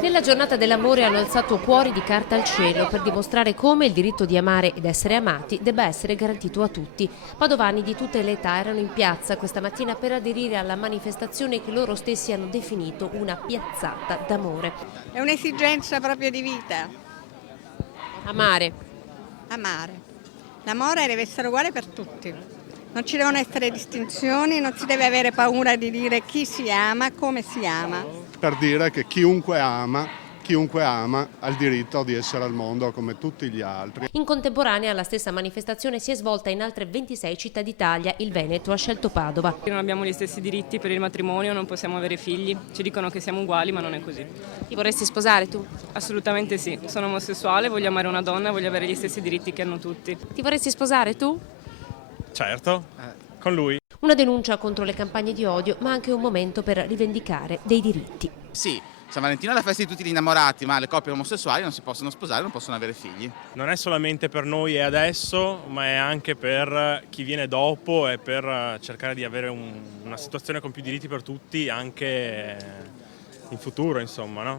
Nella giornata dell'amore hanno alzato cuori di carta al cielo per dimostrare come il diritto di amare ed essere amati debba essere garantito a tutti. Padovani di tutte le età erano in piazza questa mattina per aderire alla manifestazione che loro stessi hanno definito una piazzata d'amore. È un'esigenza proprio di vita, Amare. amare. L'amore deve essere uguale per tutti. Non ci devono essere distinzioni, non si deve avere paura di dire chi si ama, come si ama. Per dire che chiunque ama ha il diritto di essere al mondo come tutti gli altri. In contemporanea la stessa manifestazione si è svolta in altre 26 città d'Italia. Il Veneto ha scelto Padova. Non abbiamo gli stessi diritti per il matrimonio, non possiamo avere figli. Ci dicono che siamo uguali, ma non è così. Ti vorresti sposare tu? Assolutamente sì. Sono omosessuale, voglio amare una donna, voglio avere gli stessi diritti che hanno tutti. Ti vorresti sposare tu? Certo, con lui. Una denuncia contro le campagne di odio, ma anche un momento per rivendicare dei diritti. Sì, San Valentino è la festa di tutti gli innamorati, ma le coppie omosessuali non si possono sposare, non possono avere figli. Non è solamente per noi e adesso, ma è anche per chi viene dopo e per cercare di avere una situazione con più diritti per tutti anche in futuro, insomma, no?